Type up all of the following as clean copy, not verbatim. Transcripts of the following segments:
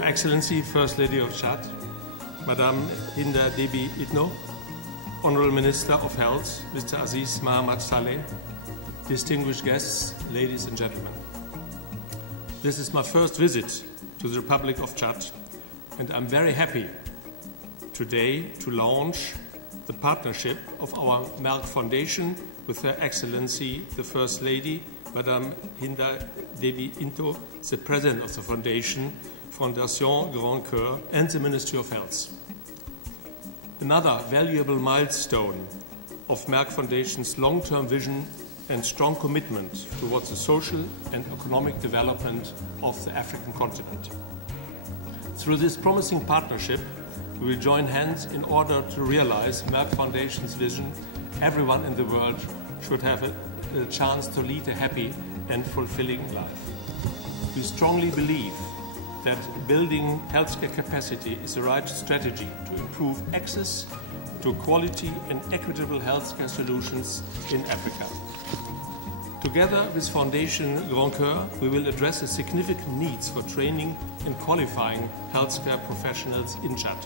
Your Excellency, First Lady of Chad, Madame Hinda Debi Itno, Honorable Minister of Health, Mr. Aziz Mahamad Saleh, distinguished guests, ladies and gentlemen. This is my first visit to the Republic of Chad, and I'm very happy today to launch the partnership of our Merck Foundation with Her Excellency, the First Lady, Madame Hinda Debi Itno, the President of the Foundation, Fondation Grand Coeur, and the Ministry of Health. Another valuable milestone of Merck Foundation's long-term vision and strong commitment towards the social and economic development of the African continent. Through this promising partnership, we will join hands in order to realize Merck Foundation's vision: everyone in the world should have a chance to lead a happy and fulfilling life. We strongly believe that building healthcare capacity is the right strategy to improve access to quality and equitable healthcare solutions in Africa. Together with Foundation Grand Coeur, we will address the significant needs for training and qualifying healthcare professionals in Chad.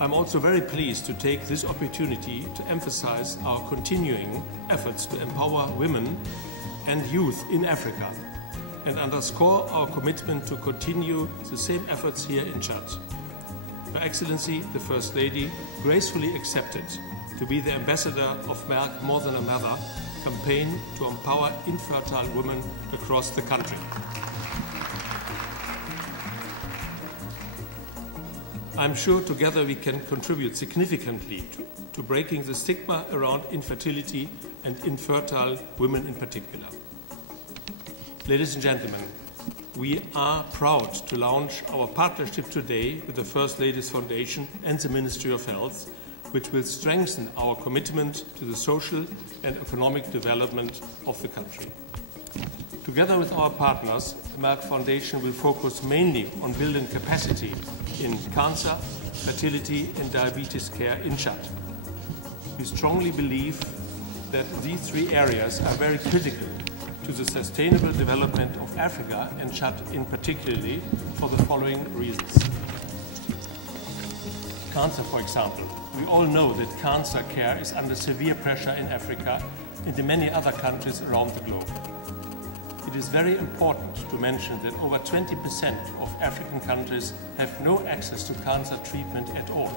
I'm also very pleased to take this opportunity to emphasize our continuing efforts to empower women and youth in Africa and underscore our commitment to continue the same efforts here in Chad. Her Excellency, the First Lady, gracefully accepted to be the ambassador of Merck More Than a Mother campaign to empower infertile women across the country. I'm sure together we can contribute significantly to breaking the stigma around infertility and infertile women in particular. Ladies and gentlemen, we are proud to launch our partnership today with the First Lady's Foundation and the Ministry of Health, which will strengthen our commitment to the social and economic development of the country. Together with our partners, the Merck Foundation will focus mainly on building capacity in cancer, fertility and diabetes care in Chad. We strongly believe that these three areas are very critical to the sustainable development of Africa and Chad in particularly for the following reasons. Cancer, for example. We all know that cancer care is under severe pressure in Africa and in many other countries around the globe. It is very important to mention that over 20% of African countries have no access to cancer treatment at all,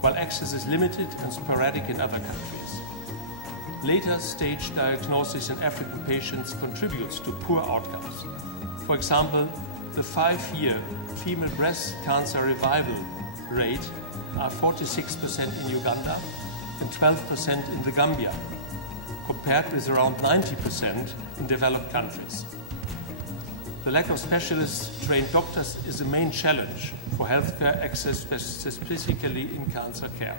while access is limited and sporadic in other countries. Later stage diagnosis in African patients contributes to poor outcomes. For example, the 5-year female breast cancer revival rate are 46% in Uganda and 12% in the Gambia, compared with around 90% in developed countries. The lack of specialists trained doctors is the main challenge for healthcare access, specifically in cancer care.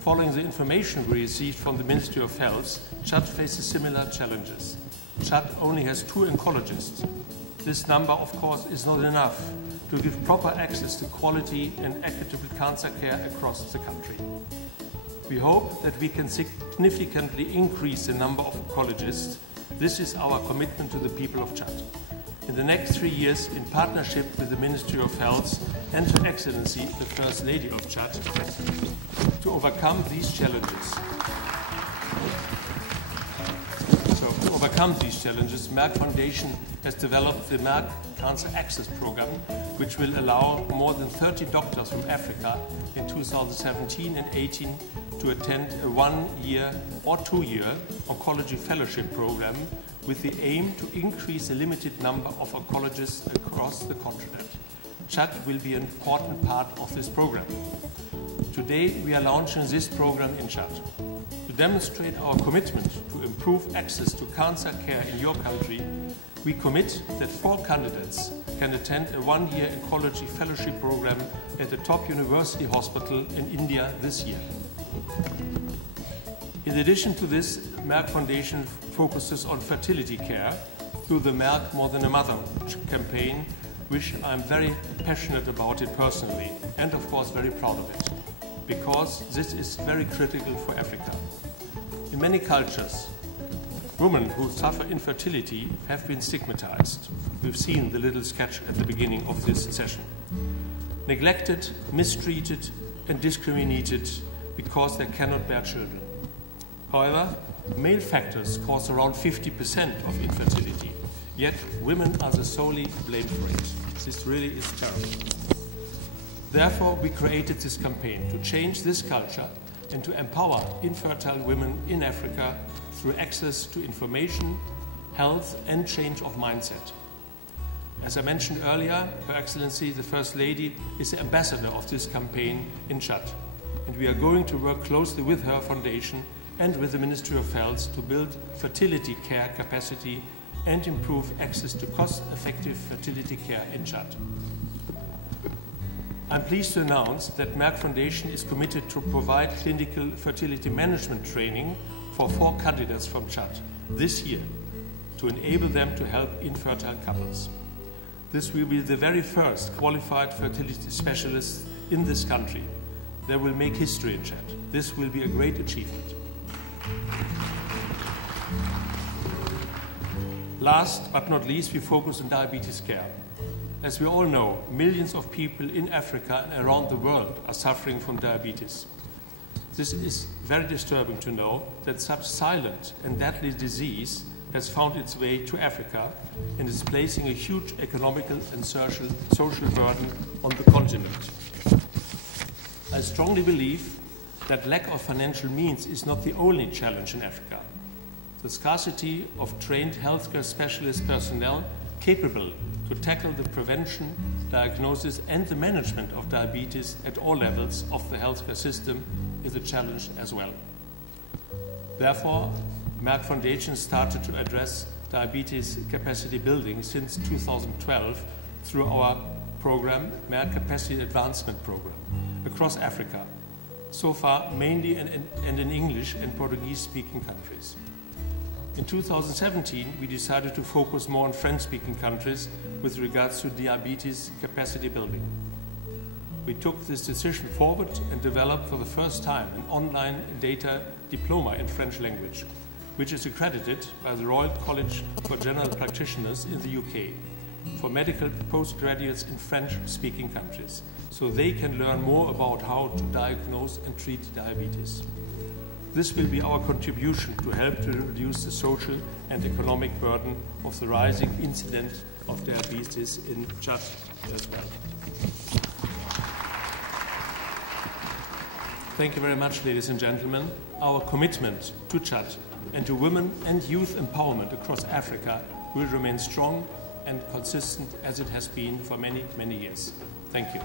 Following the information we received from the Ministry of Health, Chad faces similar challenges. Chad only has 2 oncologists. This number, of course, is not enough to give proper access to quality and equitable cancer care across the country. We hope that we can significantly increase the number of oncologists. This is our commitment to the people of Chad. In the next 3 years, in partnership with the Ministry of Health and Her Excellency, the First Lady of Chad, to overcome these challenges. Merck Foundation has developed the Merck Cancer Access Program, which will allow more than 30 doctors from Africa in 2017 and 18 to attend a 1-year or 2-year oncology fellowship program with the aim to increase the limited number of oncologists across the continent. Chad will be an important part of this program. Today we are launching this program in Chad. To demonstrate our commitment to improve access to cancer care in your country, we commit that 4 candidates can attend a 1-year oncology fellowship program at the top university hospital in India this year. In addition to this, Merck Foundation focuses on fertility care through the Merck More Than a Mother campaign, which I'm very passionate about it personally and of course very proud of it, because this is very critical for Africa. In many cultures, women who suffer infertility have been stigmatized. We've seen the little sketch at the beginning of this session. Neglected, mistreated, and discriminated because they cannot bear children. However, male factors cause around 50% of infertility, yet women are the solely blamed for it. This really is terrible. Therefore, we created this campaign to change this culture and to empower infertile women in Africa through access to information, health, and change of mindset. As I mentioned earlier, Her Excellency, the First Lady, is the ambassador of this campaign in Chad, and we are going to work closely with her foundation and with the Ministry of Health to build fertility care capacity and improve access to cost-effective fertility care in Chad. I'm pleased to announce that Merck Foundation is committed to provide clinical fertility management training for 4 candidates from Chad this year to enable them to help infertile couples. This will be the very first qualified fertility specialists in this country. They will make history in Chad. This will be a great achievement. Last but not least, we focus on diabetes care. As we all know, millions of people in Africa and around the world are suffering from diabetes. This is very disturbing to know that such silent and deadly disease has found its way to Africa and is placing a huge economical and social burden on the continent. I strongly believe that lack of financial means is not the only challenge in Africa. The scarcity of trained healthcare specialist personnel capable to tackle the prevention, diagnosis, and the management of diabetes at all levels of the healthcare system is a challenge as well. Therefore, Merck Foundation started to address diabetes capacity building since 2012 through our program, Merck Capacity Advancement Program, across Africa, so far mainly in English and Portuguese-speaking countries. In 2017, we decided to focus more on French-speaking countries with regards to diabetes capacity building. We took this decision forward and developed for the first time an online data diploma in French language, which is accredited by the Royal College for General Practitioners in the UK for medical postgraduates in French-speaking countries, so they can learn more about how to diagnose and treat diabetes. This will be our contribution to help to reduce the social and economic burden of the rising incidence of diabetes in Chad as well. Thank you very much, ladies and gentlemen. Our commitment to Chad and to women and youth empowerment across Africa will remain strong and consistent as it has been for many, many years. Thank you.